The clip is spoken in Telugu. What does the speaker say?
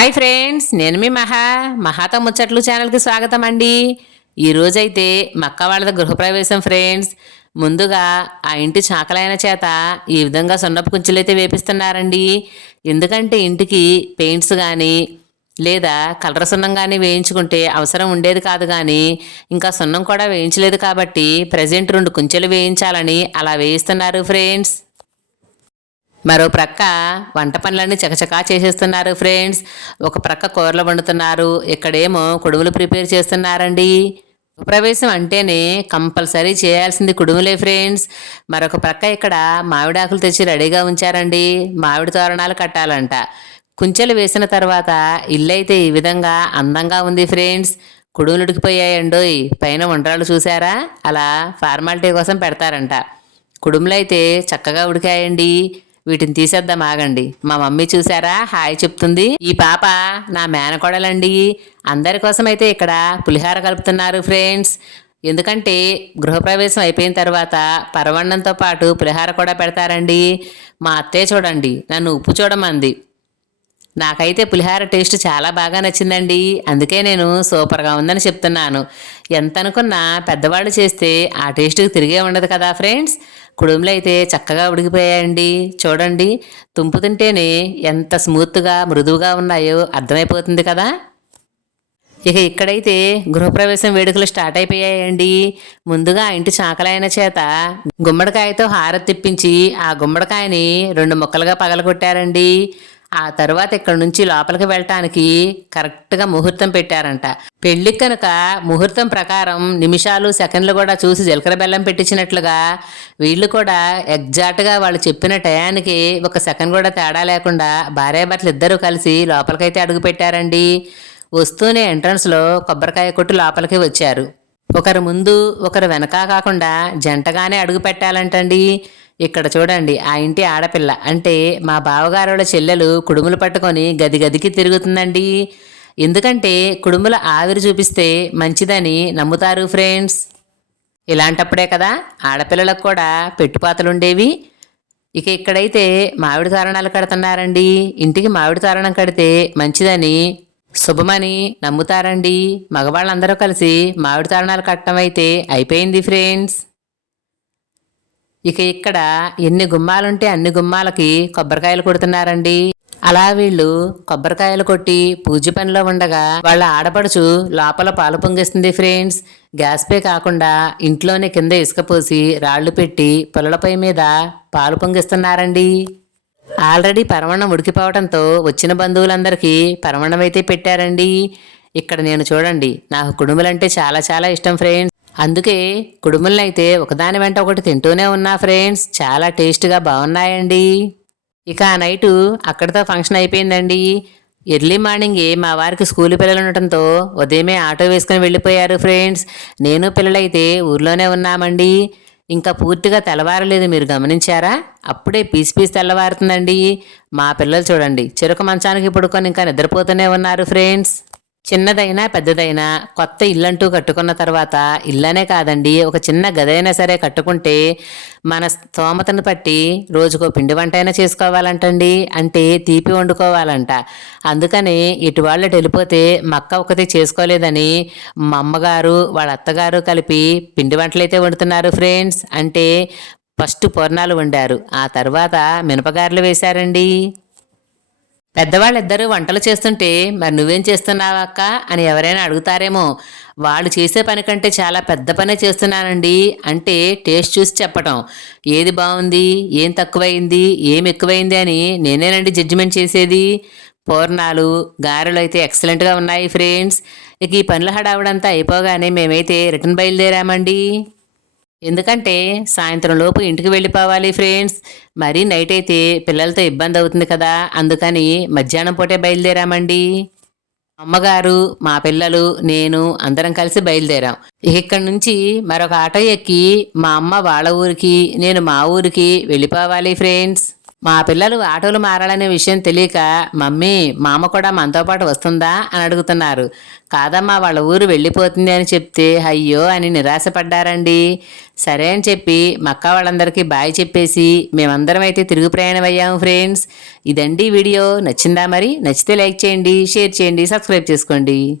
హాయ్ ఫ్రెండ్స్ నేను మీ మహా మహాతో ముచ్చట్లు ఛానల్కి స్వాగతం అండి. ఈరోజైతే మక్క వాళ్ళ గృహప్రవేశం ఫ్రెండ్స్. ముందుగా ఆ ఇంటి చాకలైన చేత ఈ విధంగా సున్నపు కుంచులైతే వేపిస్తున్నారండి. ఎందుకంటే ఇంటికి పెయింట్స్ కానీ లేదా కలర్ సున్నం కానీ వేయించుకుంటే అవసరం ఉండేది కాదు కానీ ఇంకా సున్నం కూడా వేయించలేదు కాబట్టి ప్రజెంట్ రెండు కుంచెలు వేయించాలని అలా వేయిస్తున్నారు ఫ్రెండ్స్. మరో ప్రక్క వంట పనులన్నీ చకచకా చేసేస్తున్నారు ఫ్రెండ్స్. ఒక ప్రక్క కూరలు వండుతున్నారు. ఇక్కడేమో కొడుములు ప్రిపేర్ చేస్తున్నారండి. ప్రవేశం అంటేనే కంపల్సరీ చేయాల్సింది కుడుములే ఫ్రెండ్స్. మరొక ప్రక్క ఇక్కడ మామిడాకులు తెచ్చి రెడీగా ఉంచారండి. మామిడి తోరణాలు కట్టాలంట. కుంచెలు వేసిన తర్వాత ఇల్లు అయితే ఈ విధంగా అందంగా ఉంది ఫ్రెండ్స్. కుడుములు ఉడికిపోయాయండోయ్. పైన వంటరాలు చూసారా అలా ఫార్మాలిటీ కోసం పెడతారంట. కుడుములు అయితే చక్కగా ఉడికాయండి. వీటిని తీసేద్దాం ఆగండి. మా మమ్మీ చూసారా హాయ్ చెప్తుంది. ఈ పాప నా మేనకోడలండి. అందరి కోసం అయితే ఇక్కడ పులిహార కలుపుతున్నారు ఫ్రెండ్స్. ఎందుకంటే గృహప్రవేశం అయిపోయిన తర్వాత పరవన్నంతో పాటు పులిహార కూడా పెడతారండి. మా అత్తయ్య చూడండి నన్ను ఉప్పు చూడమంది. నాకైతే పులిహార టేస్ట్ చాలా బాగా నచ్చిందండి. అందుకే నేను సూపర్గా ఉందని చెప్తున్నాను. ఎంత అనుకున్నా పెద్దవాళ్ళు చేస్తే ఆ టేస్ట్కి తిరిగే ఉండదు కదా ఫ్రెండ్స్. కుడుములు అయితే చక్కగా ఉడికిపోయాయండి. చూడండి తుంపు తింటేనే ఎంత స్మూత్గా మృదువుగా ఉన్నాయో అర్థమైపోతుంది కదా? ఇక ఇక్కడైతే గృహప్రవేశం వేడుకలు స్టార్ట్ అయిపోయాయండి. ముందుగా ఇంటి చాకలైన చేత గుమ్మడికాయతో హారతి తిప్పించి ఆ గుమ్మడికాయని రెండు ముక్కలుగా పగలగొట్టారండి. ఆ తర్వాత ఇక్కడ నుంచి లోపలికి వెళ్ళటానికి కరెక్ట్గా ముహూర్తం పెట్టారంట. పెళ్ళి కనుక ముహూర్తం ప్రకారం నిమిషాలు సెకండ్లు కూడా చూసి జీలకర్ర బెల్లం పెట్టించినట్లుగా వీళ్ళు కూడా ఎగ్జాక్ట్గా వాళ్ళు చెప్పిన టయానికి ఒక సెకండ్ కూడా తేడా లేకుండా భార్యాభర్తలు ఇద్దరూ కలిసి లోపలికైతే అడుగు పెట్టారండి. వస్తూనే ఎంట్రన్స్లో కొబ్బరికాయ కొట్టు లోపలికి వచ్చారు. ఒకరు ముందు ఒకరు వెనక కాకుండా జంటగానే అడుగు పెట్టాలంటండి. ఇక్కడ చూడండి ఆ ఇంటి ఆడపిల్ల. అంటే మా బావగారుల చెల్లెలు కుడుములు పట్టుకొని గది గదికి తిరుగుతుందండి. ఎందుకంటే కుడుముల ఆవిరి చూపిస్తే మంచిదని నమ్ముతారు ఫ్రెండ్స్. ఇలాంటప్పుడే కదా ఆడపిల్లలకు కూడా పెట్టుపాతలుండేవి. ఇక ఇక్కడైతే మామిడి తోరణాలు కడుతున్నారండి. ఇంటికి మామిడి తోరణం కడితే మంచిదని శుభమని నమ్ముతారండి. మగవాళ్ళందరూ కలిసి మామిడి తోరణాలు కట్టడం అయితే అయిపోయింది ఫ్రెండ్స్. ఇక ఇక్కడ ఎన్ని గుమ్మాలుంటే అన్ని గుమ్మాలకి కొబ్బరికాయలు కొడుతున్నారండి. అలా వీళ్ళు కొబ్బరికాయలు కొట్టి పూజ పనిలో ఉండగా వాళ్ళ ఆడపడుచు లోపల పాలు పొంగిస్తుంది ఫ్రెండ్స్. గ్యాస్ పే కాకుండా ఇంట్లోనే కింద ఇసుక పోసి రాళ్ళు పెట్టి పొలలపై మీద పాలు పొంగిస్తున్నారండి. ఆల్రెడీ పరమణం ఉడికిపోవడంతో వచ్చిన బంధువులందరికీ పరమణం అయితే పెట్టారండి. ఇక్కడ నేను చూడండి నాకు కుడుములంటే చాలా చాలా ఇష్టం ఫ్రెండ్స్. అందుకే కుడుములను అయితే ఒకదాని వెంట ఒకటి తింటూనే ఉన్నా ఫ్రెండ్స్ చాలా టేస్ట్గా బాగున్నాయండి. ఇక ఆ నైటు అక్కడితో ఫంక్షన్ అయిపోయిందండి. ఎర్లీ మార్నింగే మా వారికి స్కూల్ పిల్లలు ఉండటంతో ఉదయమే ఆటో వేసుకుని వెళ్ళిపోయారు ఫ్రెండ్స్ నేను పిల్లలైతే ఊర్లోనే ఉన్నామండి. ఇంకా పూర్తిగా తెల్లవారలేదు మీరు గమనించారా? అప్పుడే పీస్ పీస్ తెల్లవారుతుందండి. మా పిల్లలు చూడండి చెరుకు మంచానికి పడుకొని ఇంకా నిద్రపోతూనే ఉన్నారు ఫ్రెండ్స్ చిన్నదైనా పెద్దదైనా కొత్త ఇల్లంటూ కట్టుకున్న తర్వాత ఇల్లనే కాదండి. ఒక చిన్న గదైనా సరే కట్టుకుంటే మన స్తోమతను బట్టి రోజుకో పిండి వంట అయినా చేసుకోవాలంటండి. అంటే తీపి వండుకోవాలంట. అందుకని ఇటు వెళ్ళిపోతే మక్క ఒకటి చేసుకోలేదని మా అమ్మగారు వాళ్ళ అత్తగారు కలిపి పిండి వంటలైతే వండుతున్నారు ఫ్రెండ్స్. అంటే ఫస్ట్ పూర్ణాలు వండారు. ఆ తర్వాత మినపగారెలు వేశారండి. పెద్దవాళ్ళిద్దరూ వంటలు చేస్తుంటే మరి నువ్వేం చేస్తున్నావా అక్క? అని ఎవరైనా అడుగుతారేమో. వాళ్ళు చేసే పని కంటే చాలా పెద్ద పనే చేస్తున్నానండి అంటే టేస్ట్ చూసి చెప్పటం. ఏది బాగుంది ఏం తక్కువైంది? ఏం ఎక్కువైంది? అని నేనేనండి జడ్జిమెంట్ చేసేది. పూర్ణాలు గారెలు అయితే ఎక్సలెంట్గా ఉన్నాయి ఫ్రెండ్స్. ఇక ఈ పనుల హడావుడంతా అయిపోగానే మేమైతే రిటర్న్ బయలుదేరామండి. ఎందుకంటే సాయంత్రం లోపు ఇంటికి వెళ్ళిపోవాలి ఫ్రెండ్స్. మరీ నైట్ అయితే పిల్లలతో ఇబ్బంది అవుతుంది కదా. అందుకని మధ్యాహ్నం పూటే బయలుదేరామండి. అమ్మగారు మా పిల్లలు నేను అందరం కలిసి బయలుదేరాం. ఇక్కడి నుంచి మరొక ఆటో ఎక్కి మా అమ్మ వాళ్ళ ఊరికి నేను మా ఊరికి వెళ్ళిపోవాలి ఫ్రెండ్స్. మా పిల్లలు ఆటోలు మారాలనే విషయం తెలియక మమ్మీ మామ కూడా మనతో పాటు వస్తుందా? అని అడుగుతున్నారు. కాదమ్మా వాళ్ళ ఊరు వెళ్ళిపోతుంది అని చెప్తే అయ్యో అని నిరాశపడ్డారండి. సరే అని చెప్పి మక్క వాళ్ళందరికీ బాయ్ చెప్పేసి మేమందరం అయితే తిరుగు ప్రయాణం అయ్యాము ఫ్రెండ్స్. ఇదండి వీడియో. నచ్చిందా మరి? నచ్చితే లైక్ చేయండి షేర్ చేయండి సబ్స్క్రైబ్ చేసుకోండి.